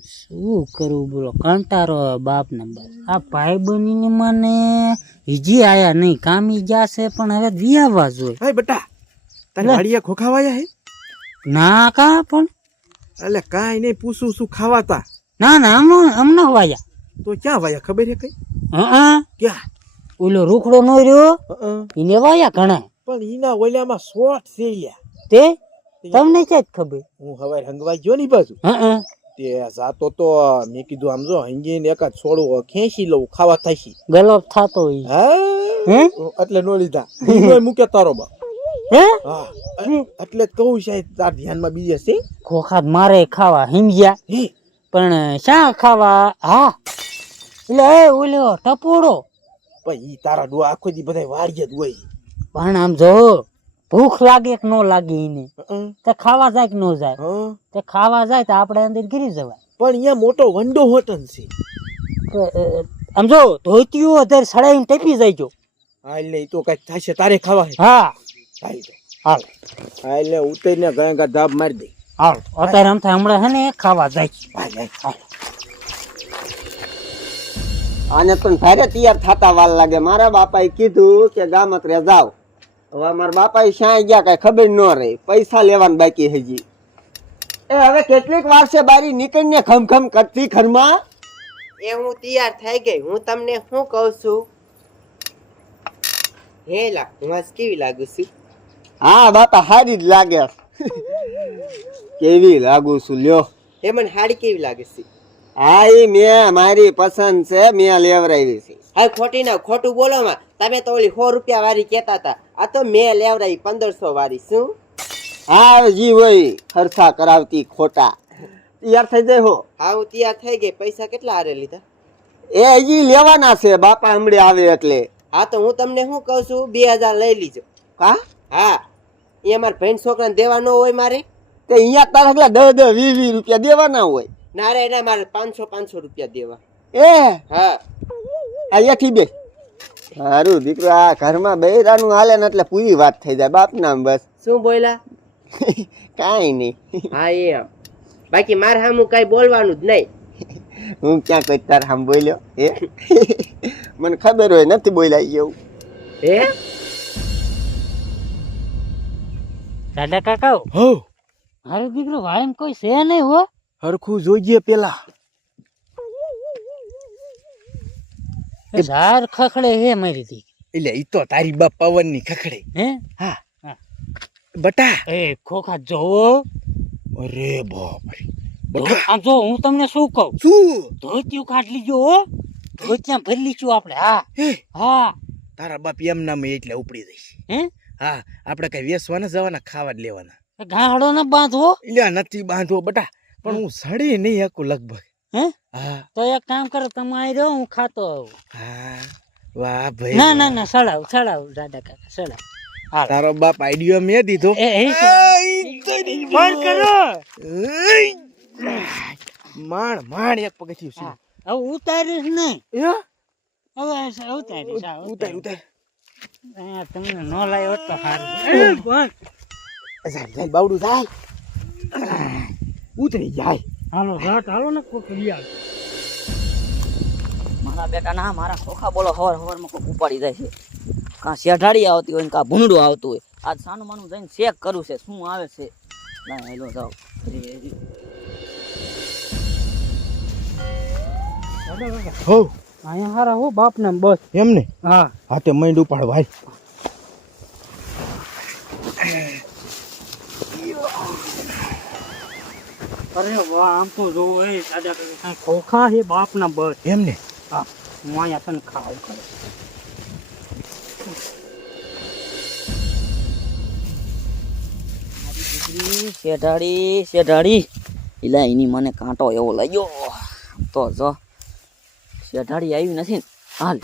શું કરવું બોલો? કંટારો બાપ ને બાપ. આ ભાઈ બનીને મને હીજી આયા નહીં. કામી છે પણ હવે વિયાવા જોઈએ. ભાઈ બટા તને. વાડીએ ખોખાવાયા હે? ના કા પણ. એટલે કાંઈ નહીં પૂછું શું ખાવાતા? ના ના અમ અમને વાયા. તો ક્યાં વાયા? ખબર હે કઈ? હા ક્યાં? ઓલો રૂખડો નો રહ્યો. એને વાયા ઘણા. પણ ઈના ઓલામાં શોર્ટ છે તે? તમને ક્યાં જ ખબર? હું હવે રંગવાઈ ગયો ની બાજુ. હા. તે જાતો તો મેં કીધું આમ જો હંગીને એકાદ છોડું ખેંચી લઉં ખાવા થાશી ગલોપ થતો હોય. હે? એટલે નો લીધા. ઈનોય મૂકે તારો બા હે? એટલે કહું છે તાર ધ્યાનમાં બીજે છે? ખોખાત મારે ખાવા હિમજ્યા પણ શા ખાવા? હા. એટલે એ ઓલો ટપોડો પણ ઈ તારા ડો આખો દી બધા વાડીએ જ હોય. પણ આમ જો ભૂખ લાગે કે ન લાગે એને. તે ખાવા જાય કે ન જાય. તે ખાવા જાય તો આપણે અંદર ગીરી જવાય. પણ અહીંયા મોટો વંડો હોટન છે. સમજો ધોતિયું ધોતીઓ અત્યારે સડાઈને ટેપી જાય હા એટલે ઈ તો કંઈક થશે તારે ખાવા હા. હાલ. હાલ. હા એટલે ઉતરીને ગયા ગયા ધાબ મારી દે. હાલ. અત્યારે આમ થાય હમણાં હે ને ખાવા જાય. હાલ હાલ. આને પણ ભારે તૈયાર થતા વાર લાગે. મારા બાપાએ કીધું કે ગામત્રે જાવ હવે મારા બાપા શ્યાં ગયા કઈ ખબર ન રહી. પૈસા લેવાનું બાકી હજી એ હવે કેટલીક વાર છે બારી નીકળીને ખમખમ કરતી ઘરમાં? એ હું તૈયાર થઈ ગઈ. હું તમને શું કહું છું? હે લા હું આજ કેવી લાગુ છું? હા બાપા સારી જ લાગે. કેવી લાગુ છું લ્યો. એ મને હાડી કેવી લાગે છે? હા એ મેં મારી પસંદ છે મેં લેવરાવી છે. હા ખોટી ના ખોટું બોલો માં. તમે તો ઓલી સો રૂપિયા વાળી કહેતા હતા. આ તો મેં લેવડાવી પંદરસો વાળી શું? હા જી હોય ખર્ચા કરાવતી ખોટા. તૈયાર થઈ જાય હો. હા હું તૈયાર થઈ ગઈ. પૈસા કેટલા હારે લીધા? એ હજી લેવાના છે બાપા હમણે આવે એટલે. હા તો હું તમને શું કહું છું? બે હજાર લઈ લીજો. હા હા. એ અમારા ભાઈ છોકરાને દેવાનો હોય મારે? તે અહીંયા તારા દસ દસ વીસ વીસ રૂપિયા દેવાના હોય. ના રે એના મારે પાંચસો પાંચસો રૂપિયા દેવા. એ? હા. અહીંયાથી બે. સારું દીકરો આ ઘરમાં બૈરાનું હાલે ને એટલે પૂરી વાત થઈ જાય. બાપ નામ બસ. શું બોલ્યા? કાંઈ નહીં. હા એમ. બાકી મારે સામું કઈ બોલવાનું જ નહીં. હું ક્યાં કોઈ તાર હામ બોલ્યો? એ મને ખબર હોય નથી બોલ્યા એવું. હે? દાદા કાકા હો. મારો દીકરો વાળીને કોઈ છે નહીં હો. હરખું જોઈએ પેલા. ઝાર ખખડે હે મારી દી. એટલે ઈ તો તારી બાપ પવનની ખખડે. હે? હા. હા. બટા. એ ખોખા જોવો. અરે બાપ રે ધો- આમ જો હું તમને શું કહું? શું? ધોતિયું કાઢ લીજો હો. ધોતિયા ભરી લીધું આપણે હા. હા? તારા બાપ એમ નામ એટલે ઉપડી જઈશ હે? હા આપણે કઈ વેસવાના જવાના ખાવા જ લેવાના. ગાહડો ને બાંધવો એટલે નથી બાંધવો બટા. પણ હું સડી નહીં શકું લગભગ. હે? હા. તો એક કામ કરો તમે આવી રહ્યો હું ખાતો આવું. હા. વાહ ભાઈ ના ના ના સડાવ સડાવ દાદા કાકા સડાવ. તારો બાપ આઈડિયો મેં દીધો. ફોન કરો. માણ માણ એક પગથિયું છે. હવે ઉતારીશ નહીં. એ? હવે ઉતારીશ ઉતાર ઉતાર. તમને ન લાવ્યો તો સારું જાય બાવડું જાય ઉતરી જાય. હાલો રાત હાલો ને કોક રિયાલ મારા બેટા ના મારા ખોખા બોલો હવાર હવારમાં કોક ઉપાડી જાય છે. કાં શેઢાડી આવતી હોય ને કાં ભૂંડું આવતું હોય. આજ સાનું માનું જઈને ચેક કરું છે શું આવે છે. ના હેલો જાઓ. હો. અહીંયા હારા હો બાપ ને બસ. એમને? હા. હાથે મંડ ઉપાડ ભાઈ અરે વાહ આમ તો જોવો એ દાદા કાકા ખોખા હે બાપ ના બસ એમને હા હું અહીંયા તને ખાવ કરે. શેઢાડી શેઢાડી એલા એની મને કાંટો એવો લાગ્યો. તો જો શેઢાડી આવી નથી ને. હાલ.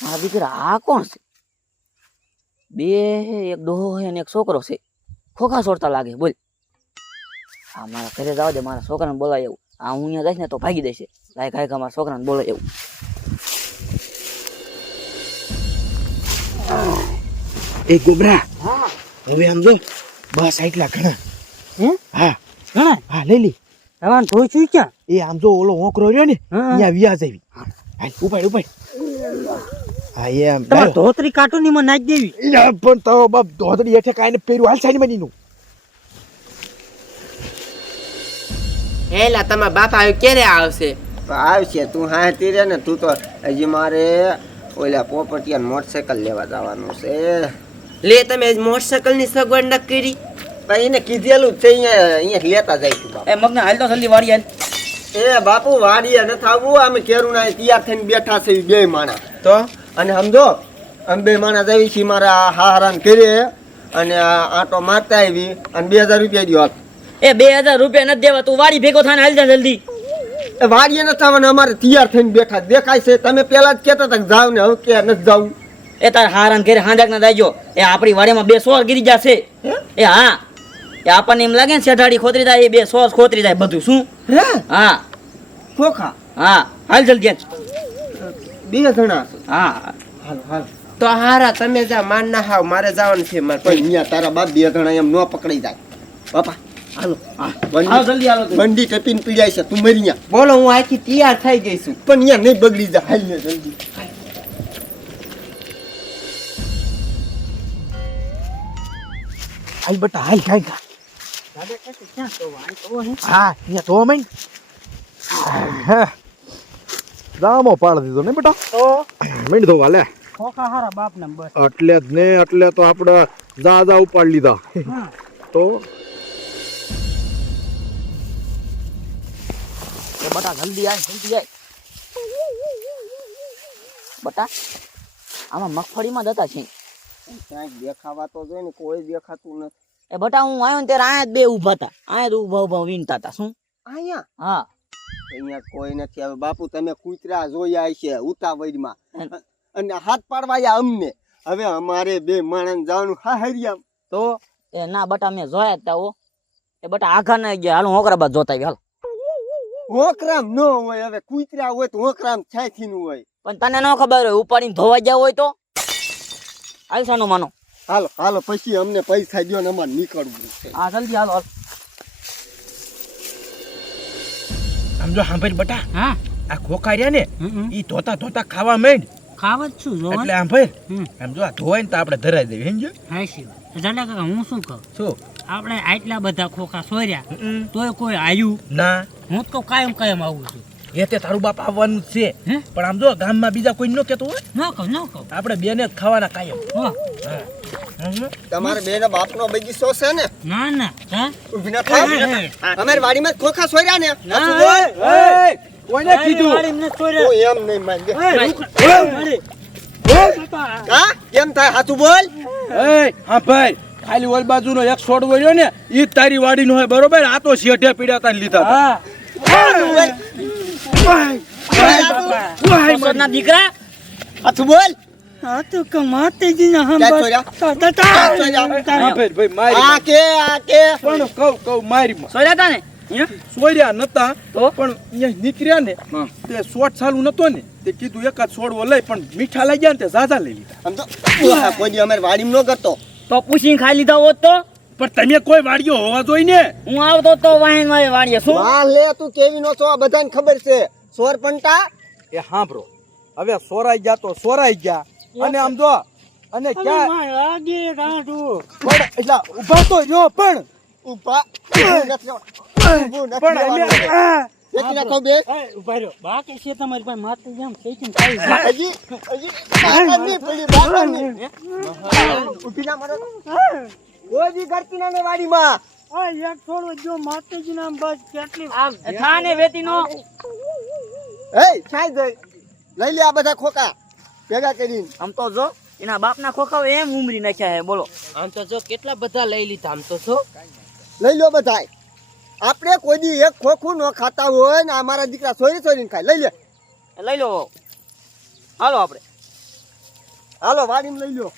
મારા દીકરા આ કોણ છે? બે એક ડોહો છે ને એક છોકરો છે. ખોખા છોડતા લાગે બોલ. હા મારા ઘરે જવા દે મારા છોકરાને બોલાય એવું આ હું અહીંયા જઈશ ને તો ભાગી દેશે લાયક ખાય મારા છોકરાને બોલાય એવું એ ગોબરા. હવે આમ જો બસ આટલા ઘણા. હે? હા. ઘણા? હા લઈ લી. હવે ધોઈશું ક્યાં? એ આમ જો ઓલો ઓકરો રહ્યો ને. અહીંયા વ્યાજ આવી. હાલ ઉપાડ ઉપાડ. હા એમ તમારે ધોતરી કાર્ટૂનમાં નાખી દેવી. પણ તો બાપ ધોતરી હેઠે કાંઈ ને પહેર્યું. હાલ સાઈડ બનીનું હેલા તમારા બાપા આવ્યો ક્યારે આવશે? આવશે. તું હા તીરે ને તું તો હજી મારે ઓલા પોપટિયા મોટરસાયકલ લેવા જવાનું છે. લે તમે મોટરસાયકલની સગવડ ન કરી? ભાઈ એને કીધેલું જ છે અહીંયા અહીંયા લેતા જાય બાપુ એ મગને હાલ તો જલ્દી વાડી હાલ. એ બાપુ વાડીએ નથી થાવું અમે કેરું ના તૈયાર થઈને બેઠા છે બે માણા તો? અને સમજો અમે બે માણા જઈએ છીએ મારા હારાન કરીએ અને આ આંટો મારતા આવી અને બે હજાર રૂપિયા દો એ બે હજાર રૂપિયા નથી દેવા તું વાડી ભેગો થાય ને હાલ જા જલ્દી. એ વાડીએ નથી આવવાના અમારે તૈયાર થઈને બેઠા દેખાય છે. તમે પેલા જ કહેતા હતા જાવ ને હવે કે નથી જાવું એ તાર હારાન ઘરે હાંજાક ના દાજો એ આપણી વાડીમાં બે સોર ગીરી જશે એ હા. એ આપણને એમ લાગે ને શેઠાડી ખોતરી જાય એ બે સોસ ખોતરી જાય બધું. શું? હે? હા. ખોખા હા. હાલ જલ્દી બે જણા હા. હાલ હાલ. તો હારા તમે જા માન ના હાવ મારે જવાનું છે મારે. તારા બાપ બે જણા એમ ન પકડી જાય. બાપા. હાલો હા. જલ્દી હાલો બંડી ટપીને પીડાય છે તું મરી ન્યા. બોલો હું આખી તૈયાર થઈ ગઈ છું. પણ અહીંયા નહીં બગડી જા હાલ ને જલ્દી. હાલ બટા હાલ હાલ હા? અહીંયા તો મેં દામો પાડ દીધો ને બેટા? તો? મીંડ ધોવા લે. ખોખા હારા બાપ ને બસ. એટલે જ ને એટલે તો આપણે જા જા ઉપાડ લીધા. તો? એ બટા જલ્દી આય જલ્દી આય. બટા આમાં મગફળીમાં જતા છે ક્યાંક દેખાવા તો જોઈએ ને કોઈ દેખાતું નથી. એ બટા હું આવ્યો ને ત્યારે અહીંયા બે ઊભા હતા. અહીંયા ઊભા ઊભા વીણતા હતા શું? અહીંયા હા. અહીંયા કોઈ નથી હવે બાપુ તમે કૂતરા જોયા છે ઉતાવળમાં. અને હાથ પાડવાયા અમને. હવે અમારે બે માણસ જવાનું હા હરિયામ. તો? એ ના બટા મેં જોયા હતા તા હો. એ બટા આઘા ના ગયા. હાલ હું હોકરાબાદ જોતા આવી હાલ. હોકરામ ન હોય હવે કૂતરા હોય તો હોકરામ છાયથી નું હોય. પણ તને ન ખબર હોય ઉપાડીને ધોવા ગયા હોય તો? હાલ સાનું માનો. હાલો હાલો પછી અમને પૈસા દો ને અમારે નીકળવું છે. હા જલ્દી હાલો હાલો. સમજો જો સાંભળ બટા હા. આ ખોખા રહ્યા ને હમ. ઈ ધોતા ધોતા ખાવા માંડ. ખાવા જ છું એટલે આમ ભાઈ આમ જો આ ધોવાય ને તો આપણે ધરાઈ દેવી સમજો હા વાત જાડા કાકા હું શું કહું? શું? આપણે આટલા બધા ખોખા સોર્યા તોય કોઈ આવ્યું ના. હું તો કાયમ કાયમ આવું છું. એ તે તારું બાપ આવવાનું છે. પણ આમ જો ગામમાં બીજા કોઈ ન કેતું હોય? ન કહો ન કહો. આપણે બેને જ ખાવાના કાયમ. તમારે બે સમજો? તમારે નો બાપનો બગીચો છે ને? ના ના. ના. અમારી વાડીમાં ખોખા સોર્યા ને? ના, કોઈને કીધું. એમ નહીં બાપા. હા કેમ થાય? હાથું બોલ. હા ભાઈ. ખાલી ઓલ બાજુનો એક છોડ વળ્યો ને ઈ જ તારી વાડીનો હોય બરોબર? આ તો શેઠે પીડ્યા લીધા તા. હા. દીકરા? અથ બોલ. આ તો કે માતાજીના. ભાઈ મારી આ કે આ કે. પણ કહું કહું મારી. સોર્યા તા ને સોર્યા નતા તો? પણ અહીંયા નીકળ્યા ને તે શોટ ચાલુ નતો ને તે કીધું એકાદ છોડવો લઈ પણ મીઠા લાગ્યા ને તે ઝાઝા લઈ લીધા. આમ તો કોઈ દી અમારી વાડીમાં ન કરતો. તો પૂછીને ખાઈ લીધા હોત તો? પણ તમે કોઈ વાડીઓ હોવા જોઈએ ને? હું આવતો તો વાહન વાહી વાડીએ શું? હા લે તું કેવી નો છો? આ બધાને ખબર છે. સોર પંટા? એ હાંભળો હવે સોરાઈ ગયા તો સોરાઈ ગયા. અને આમ જો અને ક્યાં પણ એટલા ઊભા તો જો પણ ઊભા ઊભું પણ દેખી નાખો બે એ, ઊભા રહ્યો. બાકી છે તમારી પાસે માતાજી આમ ખેંચીને ખાઈ હજી હજી બાકરની પડી બાકરની ઊભી ના મારો. ઓજી ગરતી ના ને વાડીમાં. આ એક થોડો જો માતાજીના નામ બસ કેટલી થા ને વેતી નો એ છાઈ દે લઈ લે આ બધા ખોકા. ભેગા કરીને. આમ તો જો એના બાપના ખોખાઓ એમ ઉમરી નાખ્યા હે બોલો. આમ તો જો કેટલા બધા લઈ લીધા આમ તો જો. લઈ લો બધાય. આપણે કોઈ દી એક ખોખું ન ખાતા હોય ને અમારા દીકરા સોરી સોરીને ખાય. લઈ લે. લઈ લો. હાલો આપણે. હાલો વાડીમાં લઈ લો